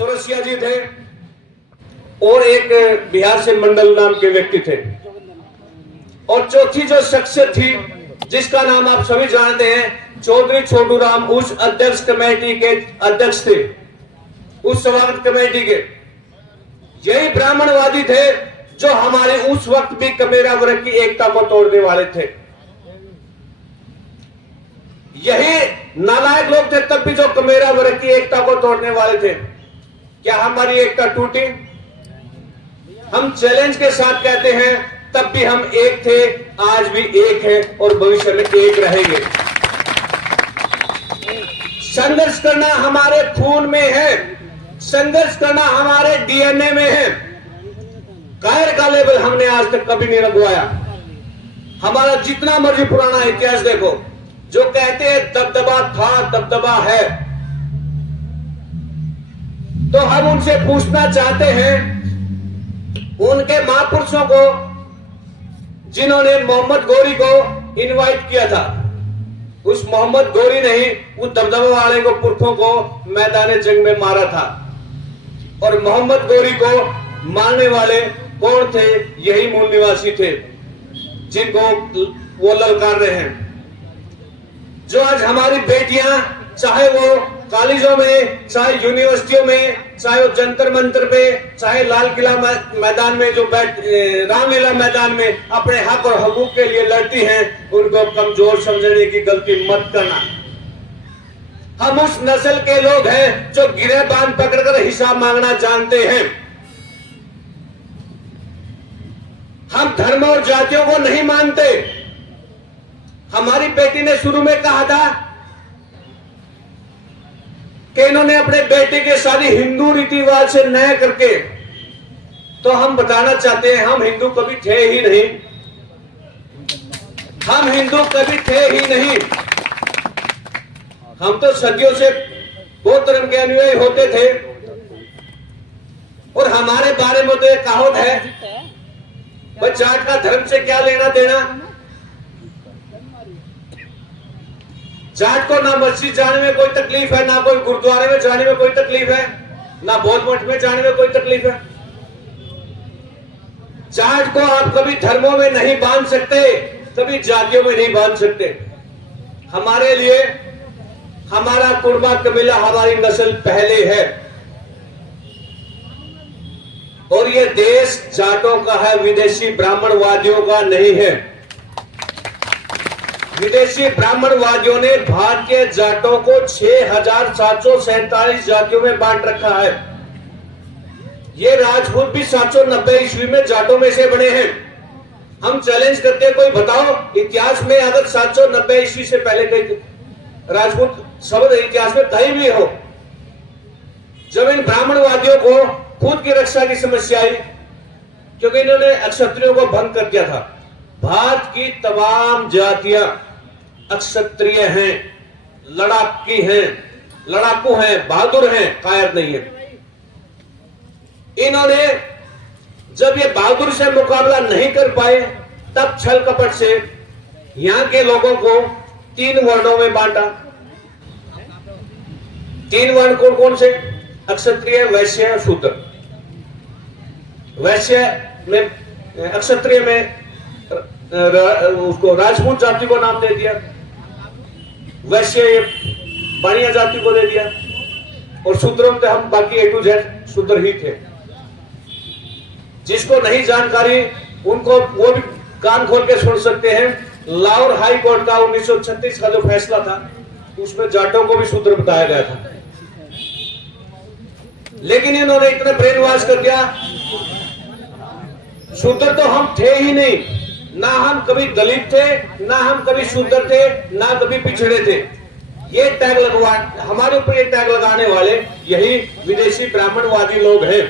चौरसिया जी थे और एक बिहार से मंडल नाम के व्यक्ति थे, और चौथी जो शख्सियत थी जिसका नाम आप सभी जानते हैं, चौधरी छोटू राम, उस अध्यक्ष कमेटी के अध्यक्ष थे, उस स्वागत कमेटी के। यही ब्राह्मणवादी थे जो हमारे उस वक्त भी कमेरा वर्ग की एकता को तोड़ने वाले थे। यही नालायक लोग थे तब भी जो कमेरा वर्ग की एकता को तोड़ने वाले थे। क्या हमारी एकता टूटी? हम चैलेंज के साथ कहते हैं तब भी हम एक थे, आज भी एक है और भविष्य में एक रहेंगे। संघर्ष करना हमारे खून में है, संघर्ष करना हमारे डीएनए में है। कायर का लेवल हमने आज तक कभी नहीं लगवाया। हमारा जितना मर्जी पुराना इतिहास देखो, जो कहते हैं दबदबा था दबदबा है, तो हम उनसे पूछना चाहते हैं, उनके महापुरुषों को जिन्होंने मोहम्मद गौरी को इनवाइट किया था, उस मोहम्मद गौरी ने ही उस दबदबा वाले को पुरखों को मैदान जंग में मारा था। और मोहम्मद गौरी को मारने वाले कौन थे? यही मूल निवासी थे जिनको वो ललकार रहे हैं। जो आज हमारी बेटियां, चाहे वो कॉलेजों में, चाहे यूनिवर्सिटियों में, चाहे वो जंतर मंतर पे, चाहे लाल किला मैदान में जो रामलीला मैदान में अपने हक और हकूक के लिए लड़ती हैं, उनको कमजोर समझने की गलती मत करना। हम उस नस्ल के लोग हैं जो गिरेबान पकड़कर हिसाब मांगना जानते हैं। हम धर्म और जातियों को नहीं मानते। हमारी बेटी ने शुरू में कहा था कि इन्होंने अपने बेटे की शादी हिंदू रीति रिवाज से नया करके, तो हम बताना चाहते हैं हम हिंदू कभी थे ही नहीं। हम हिंदू कभी थे ही नहीं। हम तो सदियों से बौद्ध धर्म के अनुयायी होते थे, और हमारे बारे में तो एक कहावत है, भाई जाट का धर्म से क्या लेना देना। जाट को ना मस्जिद जाने में कोई तकलीफ है, ना कोई गुरुद्वारे में जाने में कोई तकलीफ है, ना बौद्ध मठ में जाने में कोई तकलीफ है। जाट को आप कभी धर्मों में नहीं बांध सकते, कभी जातियों में नहीं बांध सकते। हमारे लिए हमारा कुर्बा कबीला, हमारी नस्ल पहले है, और ये देश जाटों का है, विदेशी ब्राह्मणवादियों का नहीं है। विदेशी ब्राह्मणवादियों ने भारतीय जाटों को 6,747 जातियों में बांट रखा है। ये राजपूत भी 790 ईस्वी में जाटों में से बने हैं। हम चैलेंज करते हैं, कोई बताओ इतिहास में अगर 790 ईस्वी से पहले कोई राजपूत शब्द इतिहास में कहीं भी हो। जब इन ब्राह्मणवादियों को खुद की रक्षा की समस्या आई, क्योंकि इन्होंने अक्षत्रियों को भंग कर दिया था। भारत की तमाम जातियां अक्षत्रिय हैं, लड़ाकी हैं, लड़ाकू हैं, बहादुर हैं, कायर नहीं है। इन्होंने जब ये बहादुर से मुकाबला नहीं कर पाए, तब छल कपट से यहां के लोगों को 3 वर्णों में बांटा। 3 वर्ण कौन कौन से? अक्षत्रिय, वैश्य, शूद्र। वैश्य में, अक्षत्रिय में उसको राजपूत जाति को नाम दे दिया, वैश्य बाणिया जाति को दे दिया, और शूद्रों में हम बाकी A to Z शूद्र ही थे। जिसको नहीं जानकारी उनको वो भी कान खोल के सुन सकते हैं। लाहौर हाई कोर्ट का 1936 का जो फैसला था, उसमें जाटों को भी शूद्र बताया गया था। लेकिन इन्होंने इतना ब्रेन वॉश कर दिया, शूद्र तो हम थे ही नहीं। ना हम कभी दलित थे, ना हम कभी शूद्र थे, ना कभी पिछड़े थे। ये टैग हमारे ऊपर ये टैग लगाने वाले यही विदेशी ब्राह्मणवादी लोग हैं।